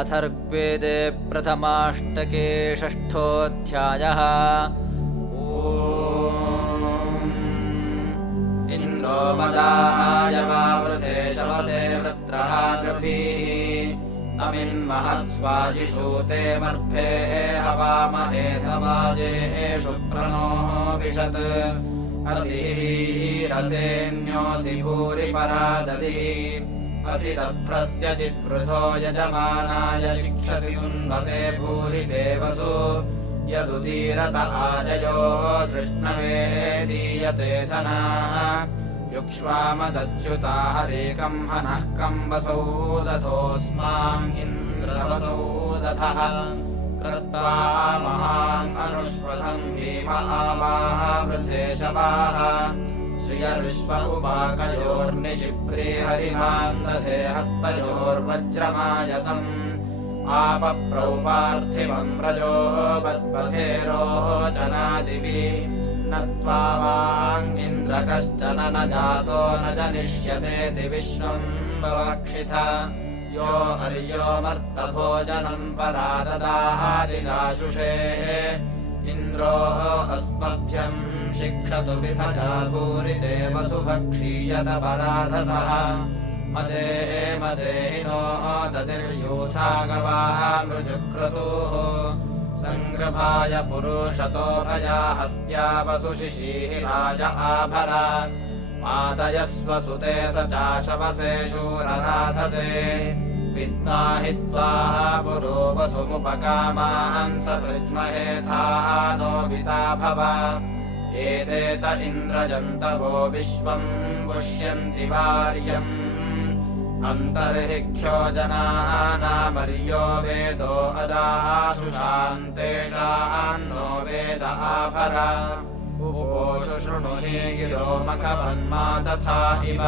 अथर्वेदे प्रथमाष्टके षष्ठोऽध्यायः। इन्द्रो मदाय वावृते शवसे वृत्रः गृभीः तमिन्महत्स्वाजिषूते मर्भे हवामहे सवाजेषु प्रणो विशत् असि वीरसेन्योऽसि भूरिपरादधिः असि दभ्रस्य चिद्वृथो यजमानाय शिक्षसि सुन्वते भूरि देवसु यदुदीरत आजयो धृष्णवे दीयते धना युक्ष्वामदच्युता हरेकं हनः कम्बसौ दधोऽस्माम् इन्द्रवसौ दधः कृत्वा महान् भीमावावृथे शवाः श्रियर्विश्व उपाकयोर्निशिप्रे हरिमान् दधे हस्तयोर्वज्रमायसम् आपप्रौ पार्थिवम् रजो बद्बधे रोचनादिवि न त्वावाङ्गिन्द्र कश्चन न जातो न जनिष्यतेति विश्वम् ववक्षिथ यो अर्यो मर्तभोजनम् पराददाहादिदाशुषे इन्द्रो अस्मभ्यम् शिक्षतु विभजा भूरिते वसुभक्षीयत पराधसः मदे मदेहिनो दतिर्यूथागवाः मृजुक्रतुः सङ्गृभाय पुरुषतो भया हस्त्या वसुशिशीहिराय आभरा मादयस्व सुते स चाशवसे शूरराधसे विद्नाहित्वा पुरो वसुमुपकामान् ससृज्महेथा नोविता भव एतेत इन्द्रजन्तवो विश्वम् पुष्यन्ति वार्यम् अन्तर्हिख्यो जनानामर्यो वेदो अदाशुषान्तेषान्नो वेद आभरा उपोषु शृणु हि गिरो मखवन्मा तथा इव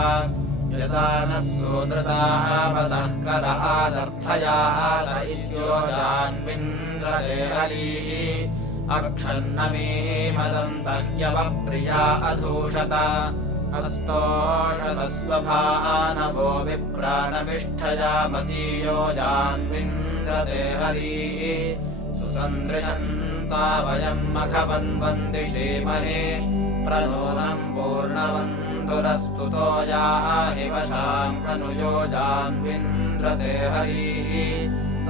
यदा नः सूदृतावतः कर आदर्थया स इत्योजान्विन्द्रते हरिः अक्षन्नमीमदन्तह्यवप्रिया अधूषत अस्तोषतस्वभानवो विप्राणविष्ठया मतीयो जान्विन्द्रते हरिः सुसन्दृशन्ता वयम् मघवन्वन्दिषेमहे प्रनोनम् पूर्णवन्धुरस्तुतो याहि वशाम् कनुयो जान्विन्द्रते हरिः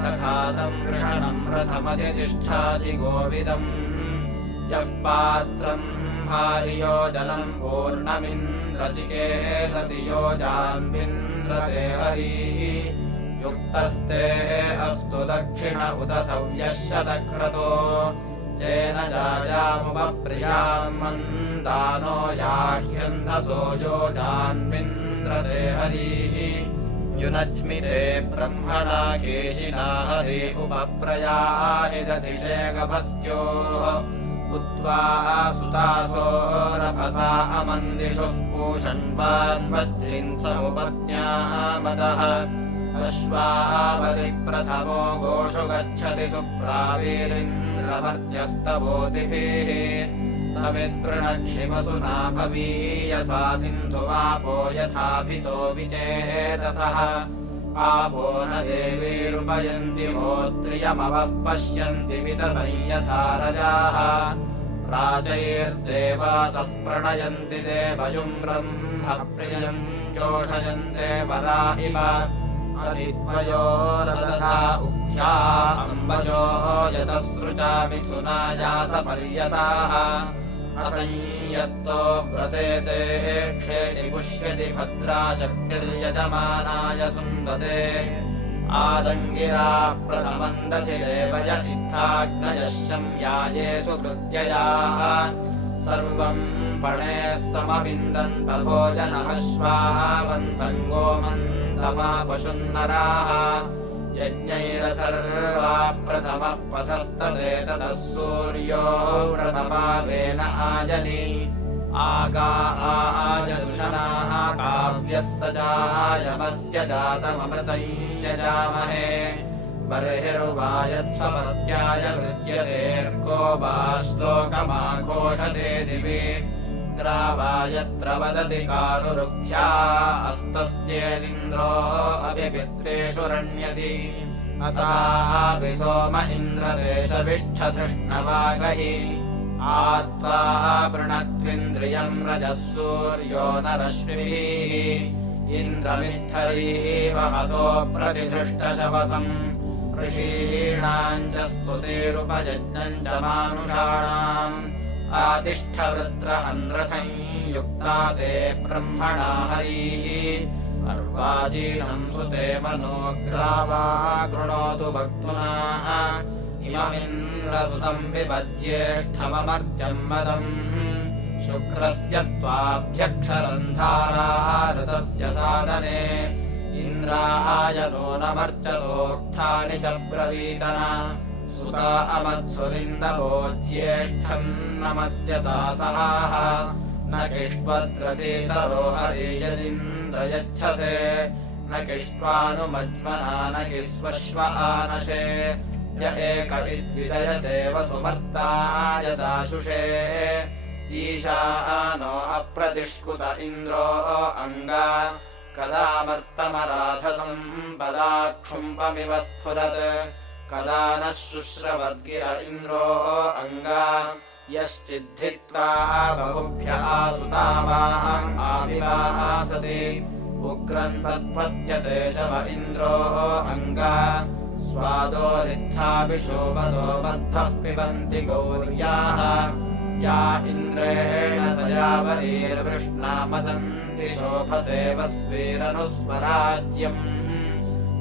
सखातम् वृषणम् रथमधितिष्ठादिगोविदम् यः पात्रम् भार्यो जलम् पूर्णमिन्द्रचिकेतति यो जान्विन्द्रते हरिः युक्तस्ते अस्तु दक्षिण उत सव्यशतक्रतो चेन जायामुपप्रियाम् मन्दानो याह्यन्धसो यो जान्विन्द्रते हरिः युनज्मिते ब्रह्मणा केशिना हरि उपप्रयाहि दधिषे गभस्त्योः उद्वा सुतासोरभसा अमन्दिषुः पूषण्वान्वज्रिन् समुपज्ञामदः अश्वावरिप्रथमो गोषु गच्छति सुप्रावीरिन्द्रमर्त्यस्तवोतिभिः तवित्पृणक्षिवसुना भवीयसा सिन्धुमापो यथाभितो विचेतसः आपो न देवीरुपयन्ति होत्रियमवः पश्यन्ति विततं यथा रजाः प्राचैर्देवासः प्रणयन्ति देवयुम् ब्रह्म प्रियम् जोषयन्ते वरा इव अधिद्वयोरदधा उक्थ्या अम्बजो यतसृचा मिथुनायासपर्यताः असंयत्तो व्रतेते क्षेति पुष्यति भद्रा शक्तिर्यजमानाय सुन्दते आदङ्गिराः प्रथमम् दधिरेवय इत्थाग्नयश्यम् यायेषु कृत्ययाः सर्वम् पणेः समविन्दन्त भोजनमश्वावन्तम् गोमन्तमापशुन्नराः यज्ञैरथर्वा प्रथमः पथस्तते ततः सूर्यो व्रतपावेन आजनि आगा आजदुषणाः काव्यः सजायमस्य जातममृतं यजामहे बर्हिर्वायत्समर्त्याय वृज्यतेऽर्को वा श्लोकमाघोषते दिवि ग्रावायत्र वदति कारुरुक्थ्या अस्तस्येदिन्द्रो अभिपित्रेषु रण्यति असापि सोम इन्द्रदेशविष्ठधृष्णवागहि आत्वा पृणक्त्विन्द्रियम् रजः सूर्यो न रश्मिभिः इन्द्रमिद्धरीव हतो प्रतिधृष्टशवसम् ऋषीणाम् च स्तुतिरुपयज्ञम् च मानुषाणाम् आतिष्ठ वृत्रहन्रथम् युक्ता ते ब्रह्मणा हरिः अर्वाचीनम् सुते मनोग्रावा कृणोतु भक्तुना इममिन्द्रसुतम् विभज्येष्ठममर्त्यम् मदम् शुक्रस्य त्वाभ्यक्षरम् धाराऋतस्य सादने इन्द्रायनो नमर्चतोक्तानि च ब्रवीतन सुता अमत्सुरिन्दवो ज्येष्ठम् नमस्यतासहाः न किष्वद्रचेतरो हरे यदिन्द्रयच्छसे न किष्वानुमज्मना न किस्वश्व आनशे य एक विद्विदयते वसुमर्ताय दाशुषे ईशानो अप्रतिष्कुत इन्द्रो अङ्गा कदा मर्तमराधसम्पदाक्षुम्पमिव स्फुरत् कदा नः शुश्रवद्गिर इन्द्रो अङ्गा यश्चिद्धित्वा बहुभ्य आसुतावाम् आविवासति उग्रम् तत्पद्यते शव इन्द्रो अङ्गा स्वादो रिद्धाभिशोभतो बद्धः पिबन्ति गौर्याः या इन्द्रेण सयावरीर्वृष्णा मदन्ति शोभसे वस्वीरनुस्वराज्यम्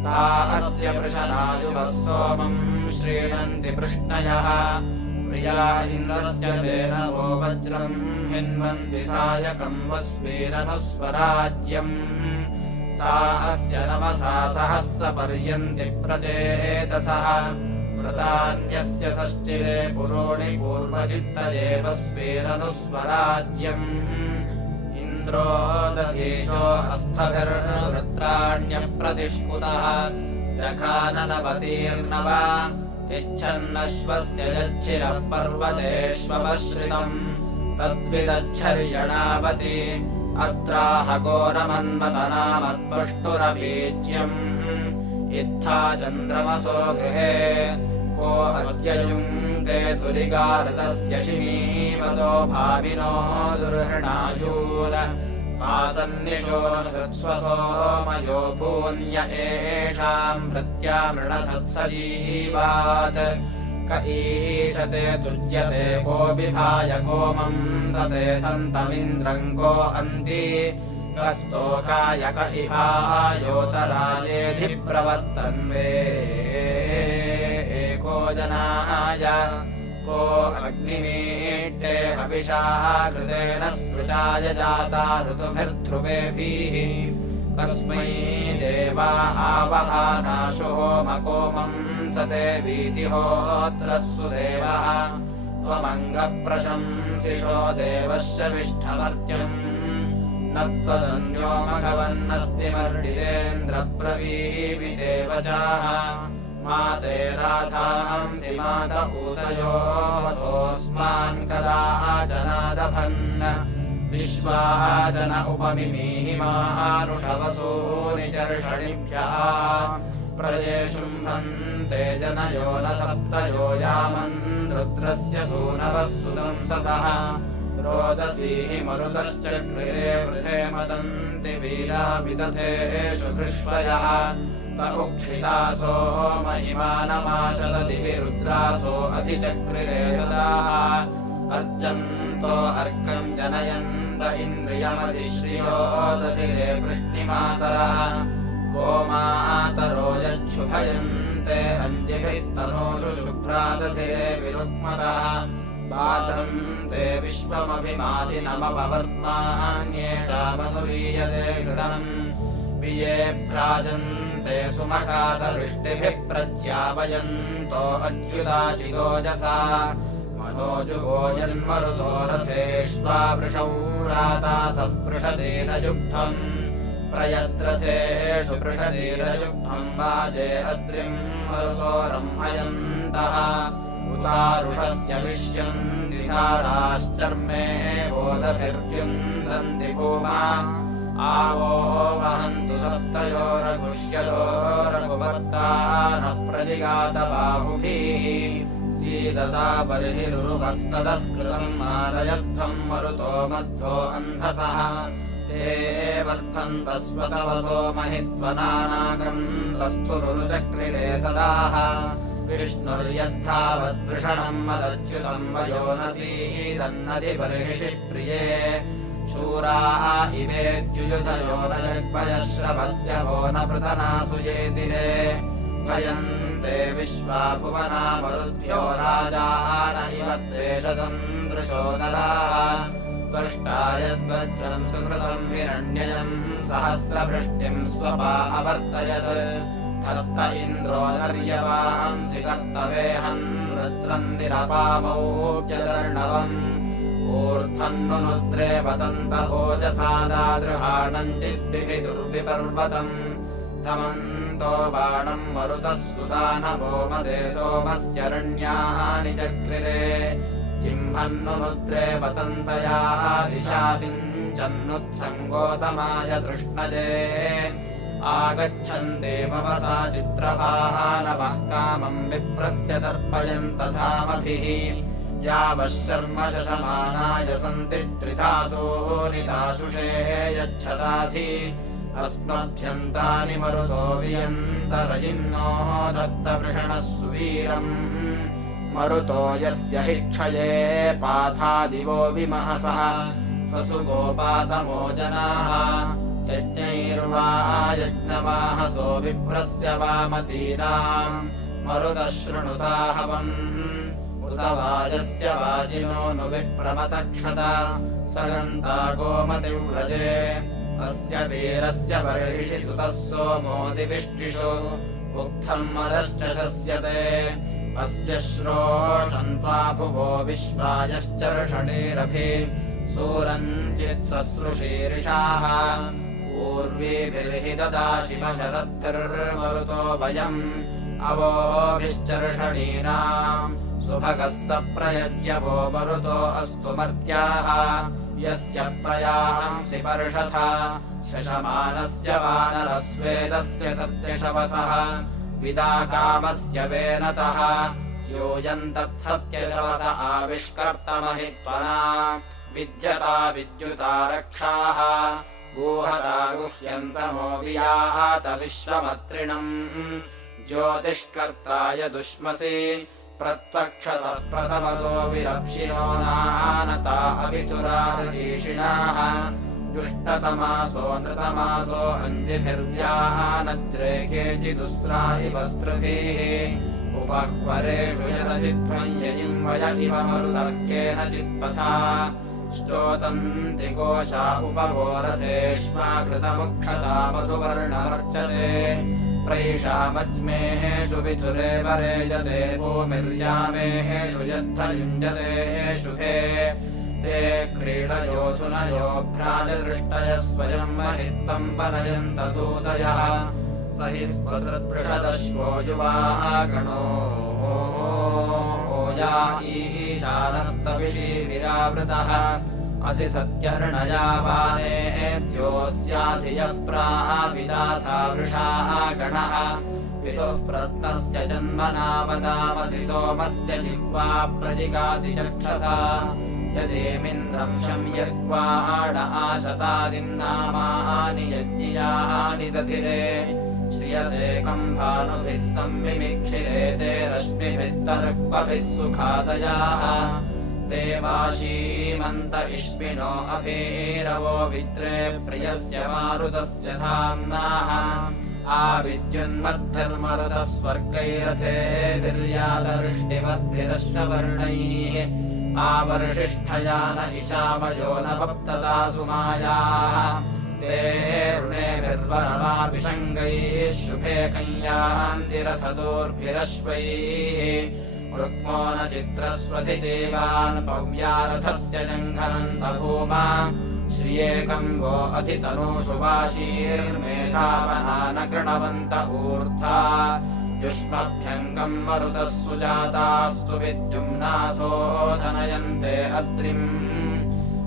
ता अस्य पृशनायुवः सोमम् श्रीणन्ति पृष्णयः प्रिया इन्द्रस्य तेन वो वज्रम् हिन्वन्ति सायकम् वस्वीरनुस्वराज्यम् ता अस्य नमसा सहस्र पर्यन्ति प्रचेतसः व्रतान्यस्य षष्टिरे पुरोणि पूर्वचित्तये वस्वीरनुस्वराज्यम् इन्द्रो दधीचो अस्थभिर्वृत्राण्यप्रतिष्कुतः जघाननवतीर्नव यच्छन्नश्वस्य यच्छिरः पर्वतेष्वपश्रितम् तद्विदच्छर्यणावति अत्राहघोरमन्मथनामत्पष्टुरभीज्यम् इत्था चन्द्रमसो गृहे को अद्ययुङ्क्ते धुलिगारतस्य शिमीवतो भाविनो दुर्हृणायूर आसन्निशो हृत्स्वसोमयो भून्य एषाम् भृत्या मृणधत्सजीवात् क ईशते तुज्यते को विभाय कोमम् सते सन्तमिन्द्रम् को अन्ति कस्तोकाय क इहायोतरायेधि प्रवर्तन्वे एको जनाय को अग्निमीट्टे हविषा कृतेन सृजाय जाता ऋतुभिर्ध्रुवेभिः तस्मै देवा आवहानाशो होमकोमम् सते वीतिहोत्रः सुदेवः त्वमङ्गप्रशंसिषो देवस्य विष्ठमर्त्यम् न त्वदन्यो मघवन्नस्ति मर्डितेन्द्रब्रवीविदेव चाह माते राधांसि मात ऊतयो वसोऽस्मान् कदाचनादभन् विश्वाचन उपमिमीहि मानुषवसूनि चर्षणिभ्यः प्रजेशुम्भन्ते जनयो न सप्तयो यामन् रुद्रस्य सूनवः सुदंससः रोदसीहि मरुतश्चक्रिरे वृथे मदन्ति वीरा विदथेषु हृष्वयः त उक्षितासो महिमानमाशदति विरुद्रासो अधिचक्रिरे सदाः अर्चन्तो अर्कम् जनयन्त इन्द्रियमधिश्रियो दधिरे वृष्णिमातरः गोमातरो यच्छुभयन्ते अन्तिभिस्तनोषु शुभ्रादधिरे विरुक्मतः बाधन्ते विश्वमभिमादिनमपवर्त्मान्येषामनुरीयते कृतम् पिये भ्राजन्ते सुमकासवृष्टिभिः प्रज्यापयन्तो अच्युताचिदोजसा मनोजुगो जन्मरुतो रथेष्वा वृषौ रातासः पृषतीरयुक्तम् प्रयद्रथेषु पृषतीरयुक्तम् वाजे अद्रिम् मरुतो रंहयन्तः उतारुषस्य विश्यन्ति धाराश्चर्मे बोधभिर्युन्दन्ति भूमा आवो वहन्तु स रघुपत्तानः प्रजिगातबाहुभिः सीदता बर्हिरुरुवः सदस्कृतम् मारयध्वम् मरुतो मध्वो अन्धसः ते वर्धन्तः स्वतवसो महित्वनानाकन्तस्थुरुचक्रिरे सदाः विष्णुर्यद्धावद्वृषणम् मदच्युतम् वयो न सीदन्नदिबर्हिषि प्रिये शूराः इवेद्युयुधयो न जग्भयश्रवस्य वो न पृतनासु येतिरे भयन्ते विश्वा भुवना मरुद्भ्यो राजान इव द्वेषसन्दृशो नराः त्वष्टा यद्वज्रम् सुकृतम् हिरण्ययम् सहस्रवृष्टिम् स्वपा अवर्तयत् धत्त इन्द्रो नर्यवांसि कर्तवेहन् रुद्रम् निरपामौर्जर्णवम् ऊर्ध्वन्नुद्रे वदन्त ओजसादादृहाणम् चिद्भिः दुर्विपर्वतम् धमन्तो बाणम् मरुतः सुदानवो मदे सोमस्यरण्यानि चक्रिरे जिह्मन्नुद्रे वतन्तया दिशासिञ्चन्नुत्सङ्गोतमाय तृष्णजे आगच्छन्ते मम सा चित्रभानवः कामम् विप्रस्य तर्पयन्तधामभिः यावः शर्म शशमानाय सन्ति त्रिधातोरिताशुषे यच्छदाधि अस्मभ्यन्तानि मरुतो वियन्तरयिन्नो दत्तवृषणः सुवीरम् मरुतो यस्य हि क्षये पाथादिवो विमहसः ससुगोपातमो जनाः यज्ञैर्वा यज्ञवाहसो विप्रस्य वामतीनाम् मरुतः शृणुताहवम् उत वाजस्य वाजिनो नु विप्रमतक्षत सगन्ता गोमतिव्रजे अस्य वीरस्य बर्हिषि सुतः सोमो दिविष्टिषु उक्थम् मदश्च शस्यते अस्य श्रोषन्त्वा भुवो विश्वायश्चर्षणीरभि सूरञ्चित्ससृशीर्षाः पूर्वीभिर्हि ददाशिवशरद्भिर्मरुतो वयम् अवोभिश्चर्षणीनाम् सुभगः स प्रयज्यवो मरुतो अस्तु मर्त्याः यस्य प्रयांसि पर्षथ शशमानस्य वानरस्वेदस्य सत्यशवसः विदाकामस्य वेनतः योऽयम् तत्सत्यशवस आविष्कर्तमहित्वना विद्यता विद्युता रक्षाः गूहता गुह्यन्तमो वियात विश्वमत्रिणम् ज्योतिष्कर्ताय दुष्मसि प्रत्वक्षसः प्रथमसो विरप्शिनो नानता अविथुरारीषिणाः दुष्टतमासो नृतमासो अन्दिभिर्व्यानज्रे केचिदुस्रा इव स्त्रुभिः उपह्वरेषु यदचिध्वञ्जयिम् वय इव मरुतः केनचित्पथा स्तोतन्ति कोशा उपवोरथेष्मा कृतमुक्षता मधुवर्णमर्चते प्रैषामज्मेषु विथुरे वरेजते भूमिर्यामेषु यद्धयुञ्जते शुभे ते क्रीडयोऽधुनयो भ्राजदृष्टयः स्वयम् महित्वम् पनयन्त दूतयः स हि स्वसृद्वृषदश्वो युवाः गणो या ईशानस्तविषीभिरावृतः असि सत्यर्णयावानेत्योऽस्याधियः प्राविदाथा वृषाः गणः पितुः प्रत्नस्य जन्मना वदामसि सोमस्य जिह्वा प्रजिगाति चक्षसा यदेमिन्द्रम् शम्यक्वाड आशतादिन्नामानि यज्ञियानि दधिरे श्रियसेकम् भानुभिः संविमिक्षिरे ते रश्मिभिस्तर्क्वभिः सुखादयाः देवाशीमन्त इष्मिनो अभीरवो विद्रे प्रियस्य मारुतस्य धाम्नाः आविद्युन्मद्भिर्मरुतः स्वर्गैरथेभिर्यादवृष्टिमद्भिरश्ववर्णैः आवर्षिष्ठया न इशामयो न वप्तता सुमायाः ते ऋणेभिर्वरमाभिषङ्गैः शुभे कल्यान्तिरथदोर्भिरश्वैः रुक्मो न चित्रस्वधिदेवान् पव्यारथस्य जङ्घनन्त भूमा श्रियेकम् वो अधितनूषु वाशीर्मेधावना न कृणवन्त ऊर्ध्वा युष्मभ्यङ्गम् मरुतः सुजातास्तु विद्युम्नासो धनयन्ते अद्रिम्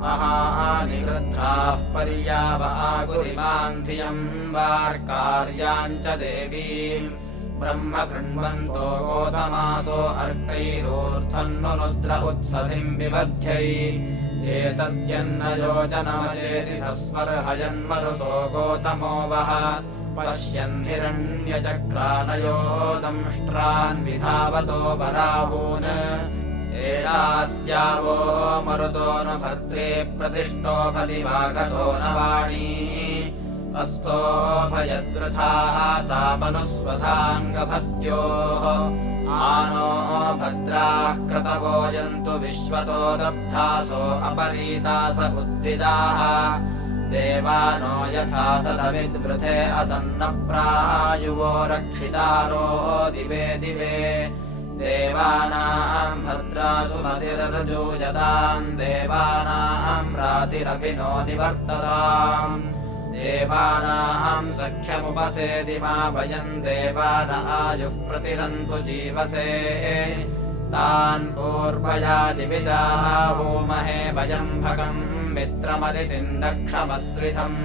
महानि वृद्धाः पर्याव आगुरिमान् धियम् वार्कार्याम् च देवीम् ब्रह्म कृण्वन्तो गोतमासो अर्कैरोर्थन्नुद्र उत्सधिम् विबध्यै एतद्यन्न योजनमजेति सस्वर्हयन्मरुतो गोतमो वः पश्यन् हिरण्यचक्रानयो दंष्ट्रान् विधावतो बराहून् एषास्यावो मरुतो न भर्त्रे प्रतिष्ठो भदिवाघतो न वाणी अस्तोभयद्वृथाः सा मनुस्वधाङ्गभस्त्योः आनो भद्राः क्रतवो यन्तु विश्वतो दब्धासो अपरीतास बुद्धिदाः देवानो यथा सदविद्वृथे असन्नप्रायुवो रक्षितारो दिवे दिवे देवानाम् भद्रासु मतिरर्जुयदाम् देवानाम् रातिरभिनो निवर्तताम् देवानाम् सख्यमुपसेदि मा भयम् देवान आयुः प्रतिरन्तु जीवसे तान् पूर्वया दिविदाहूमहे भयम् भगम् मित्रमदितिम् दक्षमश्रिधम्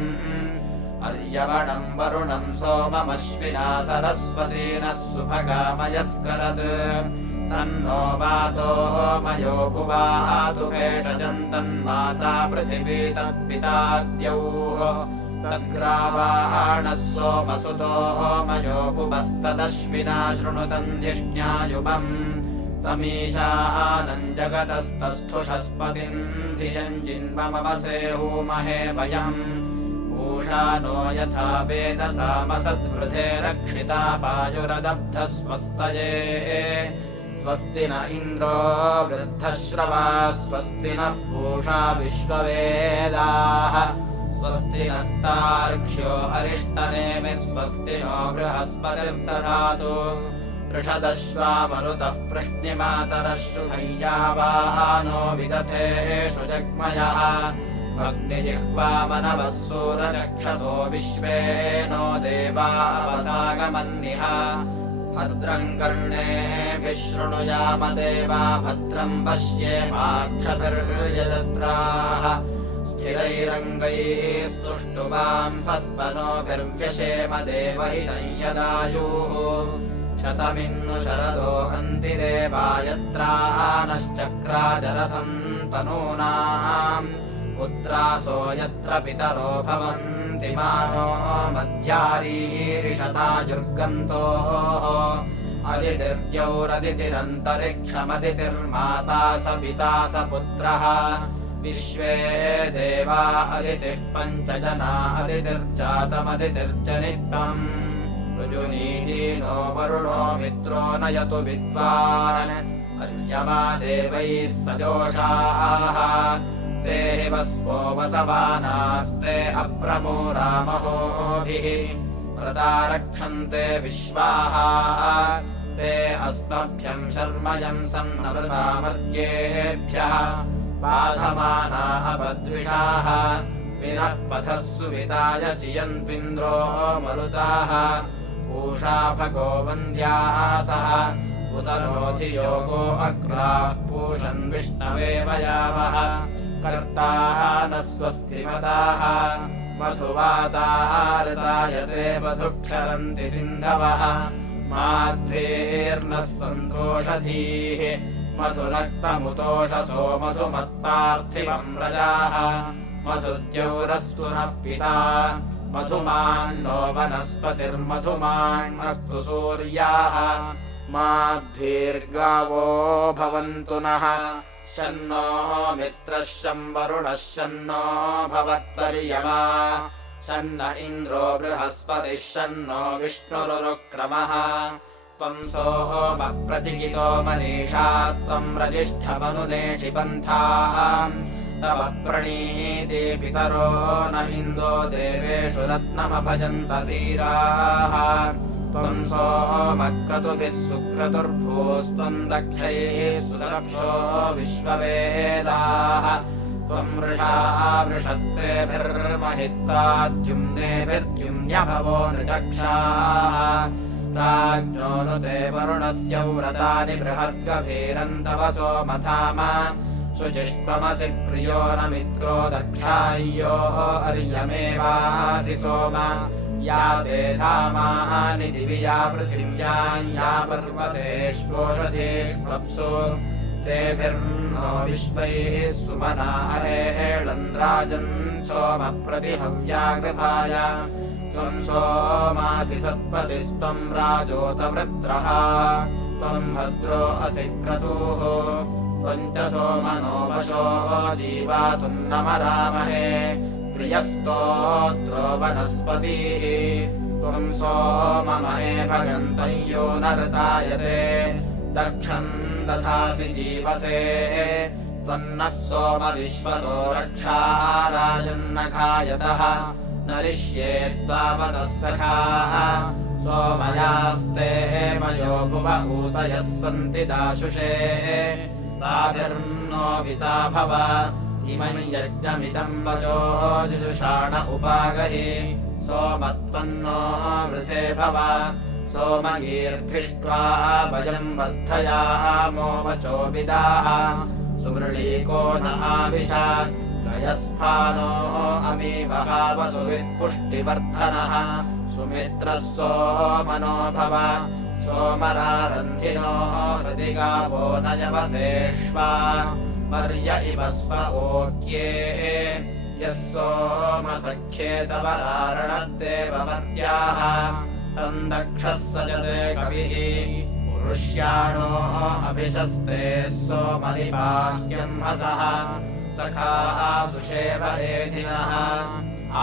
अर्यवणम् वरुणम् सोममश्विना सरस्वती नः सुभगामयस्करत् तन्नो वातो मयो भुवातु भेषजम् तन्माता पृथिवी तत्पिताद्यौः तद्ग्रावाणः सोमसुतो मयो भुवस्तदश्विना शृणुतम् धिष्ण्यायुपम् तमीशानम् जगतस्तस्थुषस्पतिम् धियम् जिन्वमवसेहूमहे वयम् पूषा नो यथा वेदसामसद्वृधे रक्षिता पायुरदब्धः स्वस्तये स्वस्ति न इन्द्रो वृद्धश्रवा स्वस्ति नः पूषा विश्ववेदाः स्वस्ति नस्तार्क्ष्यो अरिष्टनेमिः स्वस्ति नो बृहस्पतिर्दधातु वृषदश्वा मरुतः पृश्निमातरः शुभय्यावानो विदथेषु जग्मयः अग्निजिह्वामनवः सूरचक्षसो विश्वे नो देवा अवसागमन्निह भद्रम् कर्णेभिः शृणुयाम देवा भद्रम् पश्येमाक्षभिर्यजत्राः स्थिरैरङ्गैः स्तुष्टुवांसस्तनोभिर्व्यशेम देवहितं यदायुः शतमिन्नु शरदो अन्ति देवायत्रानश्चक्राजरसन्तनूनाम् पुत्रासो यत्र पितरो भवन्ति मानो मध्यारीरिषतायुर्गन्तोः अदितिर्द्यौरदितिरन्तरिक्षमदितिर्माता स पिता स पुत्रः विश्वे देवा अदितिः पञ्चजना अदितिर्जातमदितिर्जनित्वम् ऋजुनीतीनो वरुणो मित्रो नयतु विद्वान् अर्यमा देवैः सजोषाः ते हिवस्वो वसवानास्ते अप्रमो रामहोभिः व्रता रक्षन्ते विश्वाः ते अस्मभ्यम् शर्मयम् सन्नवृतामर्त्येभ्यः बाधमाना अपद्विषाः विनः पथः सुविताय चियन्त्विन्द्रो मरुताः पूषा भगो वन्द्यासः उत नोऽधियोगो अग्राः पूषन् विष्णवे वयावः कर्ता न स्वस्तिमताः मधुवातारतायते मधुक्षरन्ति सिन्धवः माध्वेर्नः सन्तोषधीः मधुनक्तमुतोषसो मधुमत्पार्थिवम् व्रजाः मधुद्यौरस्तु नः पिता मधुमान्नो वनस्पतिर्मधुमान्नस्तु सूर्याः माध्वीर्गावो भवन्तु नः शन्नो मित्रः शं वरुणः शन्नो भवत्पर्यमा शन्न इन्द्रो बृहस्पतिः शन्नो विष्णुरुक्रमः त्वम् सोमप्रचिकितो मनीषा त्वम् रजिष्ठमनुनेषि पन्थाम् तव प्रणीते पितरो न इन्दो देवेषु रत्नमभजन्त धीराः त्वम् सोमक्रतुभिः सुक्रतुर्भूस्त्वम् दक्षैः सुदक्षो विश्ववेदाः त्वम् वृषा वृषत्वेभिर्महित्वा द्युम्नेभिर्द्युम्न्यभवो नृचक्षाः राज्ञो नु ते वरुणस्य व्रतानि बृहद्गभीरम् तव सोमधाम शुचिष्वमसि प्रियो न मित्रो दक्षाय्यो अर्यमेवासि सोम या ते धामानि दिवि या पृथिव्यां या पशुपतेष्वोषधेष्वप्सु तेभिर्नो विश्वैः सुमना अहेळन् राजन् सोमप्रतिहव्यागृभाय त्वं सोमासि सत्पतिस्त्वं राजोतवृत्रः त्वं भद्रो असि क्रतुः त्वं च सोमनो वशो जीवातुं नमरामहे प्रियस्तोत्रो वनस्पतिः त्वं सोममहे भगन्तं यो न ऋतायते दक्षं दधासि जीवसे त्वन्नः सोम विश्वतो रक्षा राजन्नखायतः नरिष्ये त्वावतः सखाः सोमयास्ते मयो भुव ऊतयः सन्ति दाशुषे ताभिर्नो विता भव इमं यज्ञमिदं वचो जुजुषाण उपागहि सोमत्वन्नो वृथे भव सोमगीर्भिष्ट्वा वयं वर्धयामो वचो विदाः सुमृळीको न आविश गयस्फानो अमीवः वसुवित्पुष्टिवर्धनः सुमित्रः सोमनो भव सोमरारन्धिनो हृदि गावो न यवसेष्वा मर्य इव स्व ओक्ये यः सोमसख्ये तव रारणद्देवमर्त्याः तम् दक्षः सजते कविः पुरुष्याणो अभिशस्ते सोमनिबाह्यं हसः सखा आसुषेव एधिनः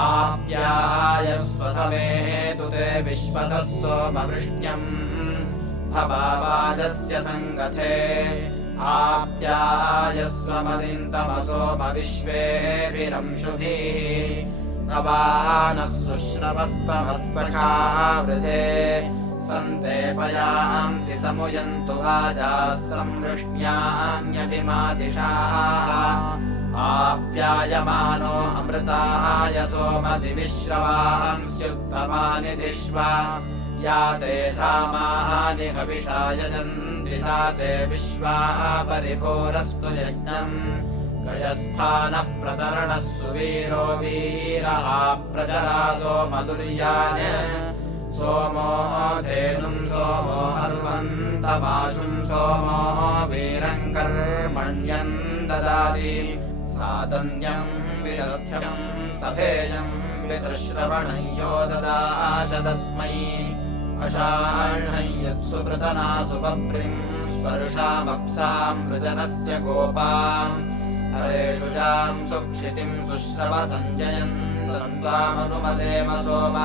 आप्यायस्व समेतु ते विश्वतः सोमवृष्ट्यम् भवावाजस्य सङ्गथे आप्यायस्व मदिन्तमसोम विश्वेभिरंशुभिः भवानः शुश्रवस्तमः सखा वृधे सन्ते पयांसि समुयन्तु वाजाः संवृष्ण्यान्यभिमादिशाः आप्यायमानो अमृताय सोमदिविश्रवांस्युत्तमानि धिष्वा या ते धामानि हविषा यजन्ति ताते विश्वा परिभोरस्तु यज्ञम् गयस्फानः प्रतरणः सुवीरो वीरः प्रजरा सोमदुर्याय सोमो धेनुम् सोमो अर्वन्तमाशुम् सोमो वीरम् कर्मण्यम् ददाति सातन्यम् विदध्यम् सभेयम् वितृश्रवणं यो ददाश तस्मै अषाह्णं यत्सुपृतनासु बभ्रिम् स्वर्षामप्साम् वृजनस्य गोपाम् हरेषु जां सुक्षितिं सुश्रवसञ्जयन् त्वामनुमदेम सोम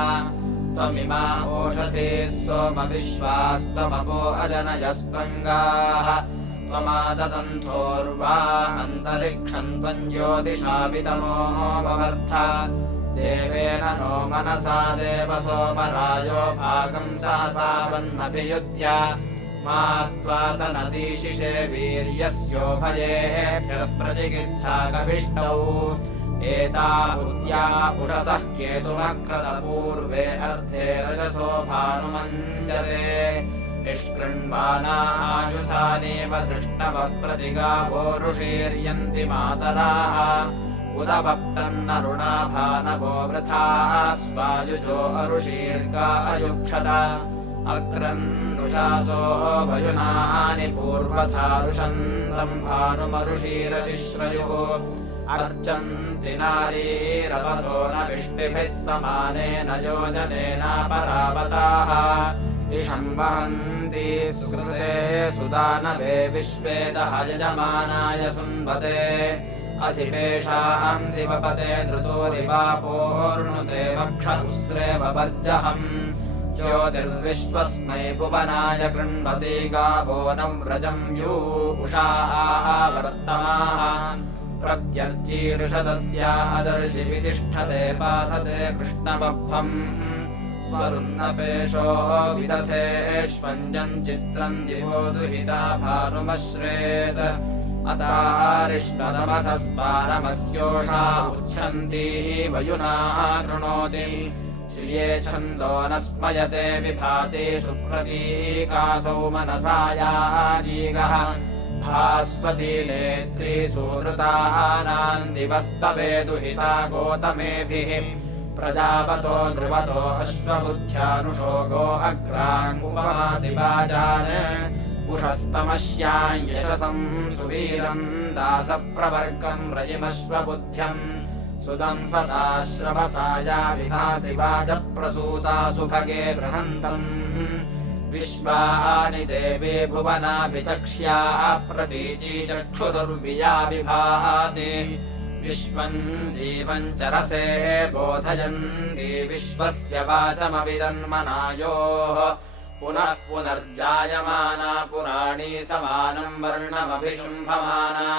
त्वमिमा ओषधीः सोम विश्वास्त्वमपो अजनयस्त्वङ्गाः त्वमाददन्थोर्वा अन्तरिक्षं त्वं ज्योतिषापितमो ववर्थ देवेन नो मनसा देव सोमरायो भागं सहसा वन्नभियुध्य मा त्वातनतीशिषे वीर्यस्योभयेभ्यः प्रतिचिकित्सा गविष्टौ एता बुद्ध्या उषसः केतुमक्रतपूर्वे अर्धे रजसो भानुमञ्जते निष्कृण्वाना आयुधानेव धृष्णवः प्रतिगावो ऋषीर्यन्ति मातराः उदभक्तन्नरुणा भानवो वृथा स्वायुजो अरुषीर्गा अयुक्षत अक्रन्नुषासो वयुनानि पूर्वथारुषन्तम् भानुमरुषीरशिश्रयुः अर्चन्ति नारीरवसो न विष्टिभिः समानेन योजनेनापरावताः इषं वहन्ति सुकृते सुदानवे विश्वेदः यजमानाय सुन्वते अधिपेषां शिवपते धृतोरिवापोर्णुते वक्षुस्रेव वर्जहम् ज्योतिर्विश्वस्मै भुवनाय कृण्वति गावो न व्रजं यूषा वर्तमाः प्रत्यर्चीर्षदस्या अदर्शि वितिष्ठते पाथते कृष्णबभ्रम् स्वरुन्नपेशो विदथेष्वञ्जम् चित्रम् दिवो दुहिता भानुमश्रेत अतारिष्मदमसस्पानमस्योषा उच्छन्ती वयुना कृणोति श्रिये छन्दो न स्मयते विभाति सुप्रतीकासौ मनसायाजीगः भास्वती नेत्री सूदृतानाम् दिवस्तवे दुहिता गोतमेभिः प्रजापतो नृपतो अश्वबुद्ध्यानुषो गो अग्राङ्गुपमासि वाजान् उषस्तमस्याम् यशसम् सुवीरम् दासप्रवर्गम् रजिमश्वबुद्ध्यम् सुदम् ससाश्रवसाया विभासि वाजप्रसूता सुभगे बृहन्तम् विश्वानि देवी भुवनाभिचक्ष्या प्रतीची चक्षुरुर्विया विभाति विश्वम् जीवम् चरसे बोधयन्ति विश्वस्य वाचमविदन्मनायोः पुनः पुनर्जायमाना पुराणी समानम् वर्णमभिशुम्भमाना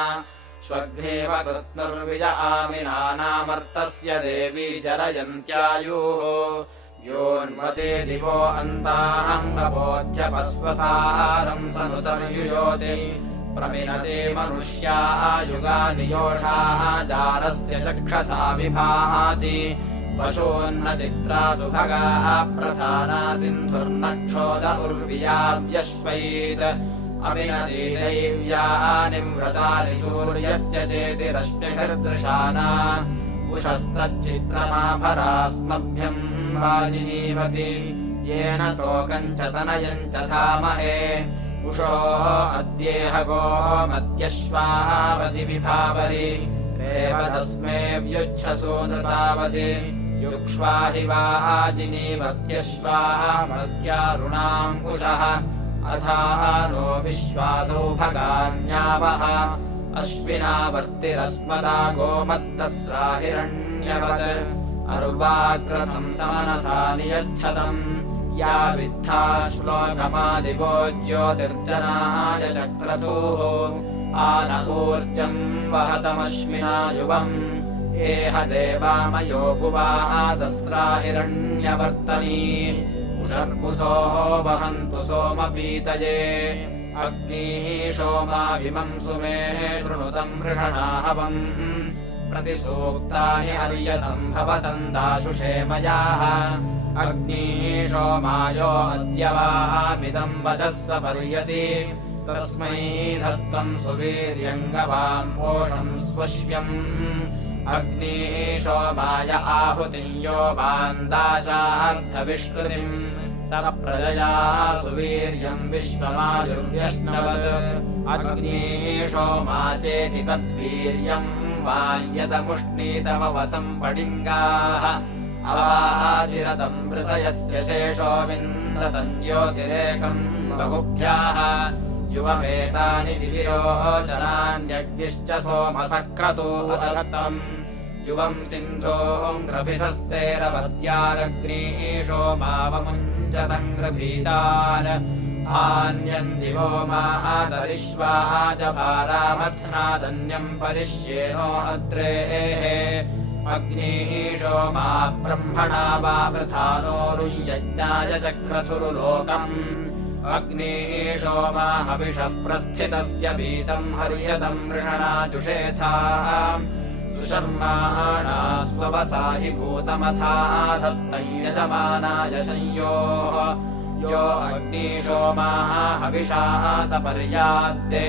स्वग्नेव कृत्नुर्विज आमिनानामर्तस्य देवी जरयन्त्यायुः योन्मते दिवो अन्ताङ्गबोध्यपस्वसारम् सनुतर्युयोति प्रमिनते मनुष्या युगानि योषाः जारस्य चक्षसा विभाति पशून्नचित्रा सुभगाः प्रधाना सिन्धुर्नक्षोद उर्वियाव्यश्वैत् अमिनतीदैव्या निव्रतानि सूर्यस्य चेतिरश्मिभिर्दृशाना उषस्तच्चित्रमाभरास्मभ्यम् वाजिनीवति येन तोकम् च तनयम् च धामहे उषो अद्येह गोमत्यश्वावति विभावरि रेवतस्मे व्युच्छसो नृतावति युक्ष्वा हि वाजिनीवत्यश्वामत्यारुणाम् उषः अथा नो विश्वासौ भगान्यावः अश्विनावर्तिरस्मदा गोमत्तस्राहिरण्यवत् अर्वाग्रथम् समनसा नियच्छतम् या विद्धा श्लोकमादिवो ज्योतिर्जनाय चक्रतुः आन ऊर्जम् वहतमश्विना युवम् एह देवामयो पुवादस्राहिरण्यवर्तनी उषर्बुधो वहन्तु सोमपीतये अग्निः सोमाभिमम् सुमे शृणुतम् वृषणाहवम् प्रतिसूक्तानि हर्यतम् भवतम् दाशुषे मयाः अग्निः सोमायो अद्य वामिदम् वचः सपर्यति तस्मै धत्तम् सुवीर्यम् गवाम् पोषम् स्वश्व्यम् अग्निः सोमाय आहुतिम् यो वान्दाशार्धविष्कृतिम् स प्रजया सुवीर्यम् विश्वमायुर्यश्नवत् अग्निः सोमा चेति तद्वीर्यम् वाय्यतमुष्णीतमवसम् पडिङ्गाः अवादिरतम् वृषयस्य शेषो विन्दतम् ज्योतिरेकम् बहुभ्याः युवमेतानि दिविरोचनान्यग्निश्च सोमसक्रतो अदत्तम् युवम् सिन्धोऽङ्ग्रभिषस्तेरवत्यारग्निः सोमावमुञ्चतम् गृभीतान् आन्यन्दिवो मातरिष्वाजभारामथ्नादन्यम् परिष्येनो अद्रेः अग्निः सोमा ब्रह्मणा वा वृथानोरुयज्ञाय चक्रथुरुलोकम् अग्निः सोमा हविषः प्रस्थितस्य वीतम् हर्यतम् वृषणाजुषेथा सुशर्माणा स्ववसाहि भूतमथा धत्तम् यजमानाय संयोः यो अग्निः सोमा हविषा सपर्याद्दे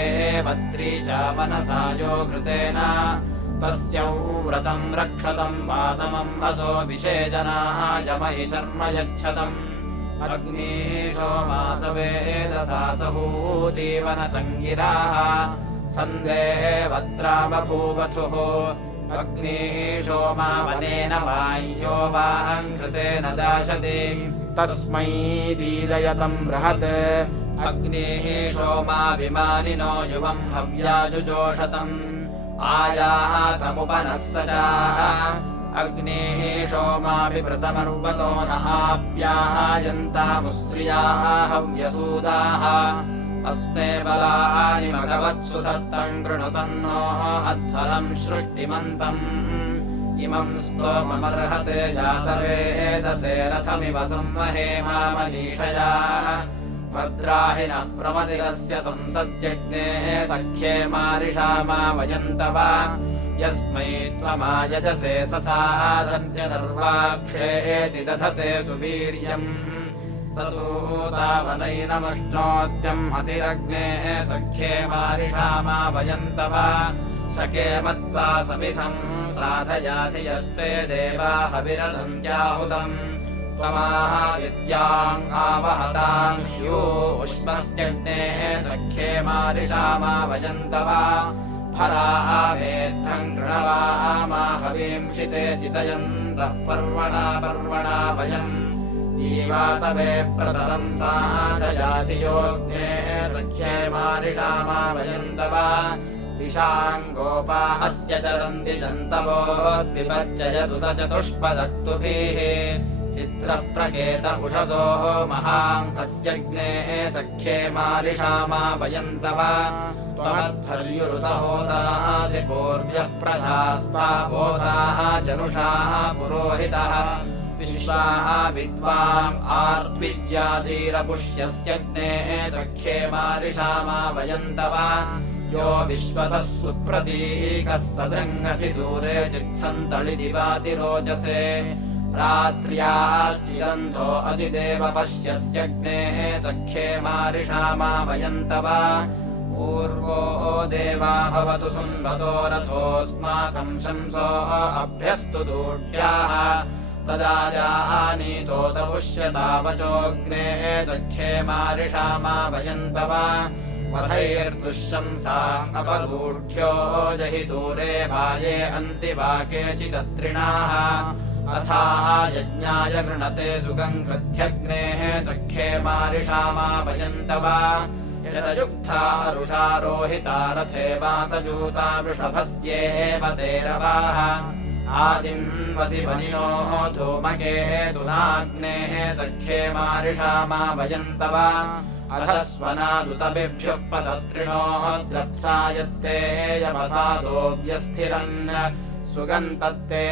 भद्री च मनसा यो घृतेन तस्य व्रतम् रक्षतम् वातमम् हसो विषेजनाय महि शर्म यच्छतम् अग्निः सोमा सवेदसा सहूतीवनतङ्गिराः सन्देवत्रा बभूवथुः अग्निः सोमा वनेन वायो वाङ्घृतेन दाशति तस्मै दीदयतम् बृहत् अग्निः सोमाभिमानिनो युवम् हव्याजुजोषतम् आयातमुपनः स च अग्निः सोमाभिवृतमर्वतो न आप्यायन्तामुश्रियाः हव्यसूदाः अस्मे बलानि भगवत्सु दत्तम् कृणुतन्नो अध्वरम् सृष्टिमन्तम् इमम् स्तोममर्हते जातवेदसे रथमिव संवहे मामनीषया भद्राहिनः प्रमदिरस्य संसद्यज्ञे सख्ये मारिषामावयन्तव यस्मै त्वमायजसे ससाधन्त्यदर्वाक्षेति दधते सुवीर्यम् स स तूतावनैनमुष्णोत्यम् हतिरग्ने सख्ये मारिषामा वयन्तव शके मत्वा समिधम् साधयाधि यस्ते देवा हविरदन्त्याहुतम् त्वमादित्याम् आवहताम् स्युष्मस्यग्ने सख्ये मारिषामा वयन्तव भरा आवेद्धम् कृणवामा हवींशिते चितयन्तः पर्वणा वयम् जीवातवे प्रतरम् साधयाति योग्ने सख्ये मारिषामा वयन्तव दिशाङ्गोपा अस्य चरन्ति जन्तवोद्विपच्चयदुत चतुष्पदत्तुभिः चित्रः प्रकेत उषसो महाम् अस्यग्ने सख्ये मारिषामा वयन्तव त्वमध्वर्युरुतहोदासि पूर्व्यः प्रशास्ता होदा जनुषाः पुरोहितः विश्वा विद्वाम् आर्द्विज्याधीरपुष्यस्यग्ने सख्ये मारिषामा वयन्तव यो विश्वतः सुप्रतीकः सदृङ्गसि दूरे चित्सन्तळिदिवातिरोचसे रात्र्याश्चिगन्धो अधिदेव पश्यस्यग्ने सख्ये मारिषामा वयन्तव पूर्वो देवा भवतु सुन्वतो रथोऽस्माकम् शंसो अभ्यस्तु दूढ्याः तदा जानीतोत पुष्यतावचोऽग्ने सख्ये मारिषामा वयन्तव वधैर्दुःशंसा अपगूढ्यो जहि दूरे भाये अन्तिवाके चिदत्रिणाः अथा यज्ञाय गृणते सुगम् कृध्यग्नेः सख्ये मारिषामा वयन्तव यदयुक्ता रुषारोहिता रथे वातजूता वृषभस्येव तेरवाः आदिन्वसि वनिनो धूमकेतुनाग्नेः सख्ये मारिषामा वयन्तव अधस्वनादुतबिभ्यः पतत्रिणो द्रत्सायत्ते यमसादोऽव्यस्थिरन् सुगन्तत्ते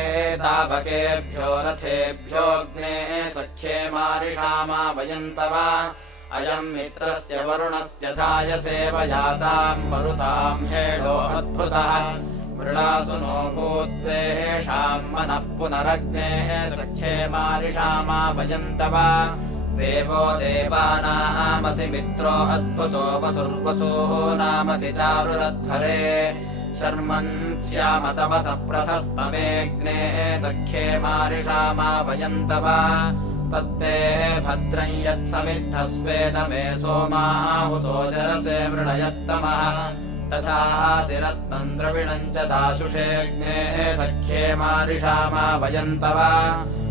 तावकेभ्यो रथेभ्योऽग्ने सख्ये मारिषामा वयन्तव अयम् मित्रस्य वरुणस्य धायसेव याताम् मरुताम् हेळो अद्भुतः मृडासु नो भूत्वेषाम् मनः पुनरग्ने सख्ये मारिषामा वयन्तव देवो देवानामसि मित्रो अद्भुतो वसुर्वसो नामसि चारुरध्वरे शर्मन् स्याम तव सप्रथस्तमेऽग्ने सख्ये मारिषामा वयन्तव तत्ते भद्रम् यत्समिद्धस्वेदमे सोमाहुतो जरसे मृळयत्तमः तथा रत्नम् द्रविणम् च दाशुषेऽग्ने सख्ये मारिषामा वयन्तव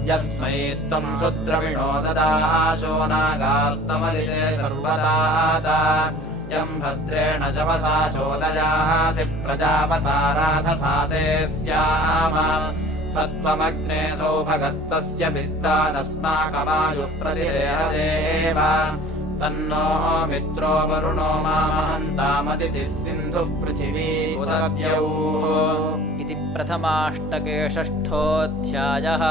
यस्मै त्वम् सुद्रविणो ददाशो नागास्तमदिते सर्वदाता यम् भद्रेण शवसा चोदयासि प्रजापताराधसाते स्याम सत्त्वमग्ने सौभगत्तस्य विद्वानस्माकमायुः प्रतिरेहदेव तन्नो मित्रो वरुणो मामहन्तामदितिः सिन्धुः पृथिवी उदद्यौः इति प्रथमाष्टके षष्ठोऽध्यायः।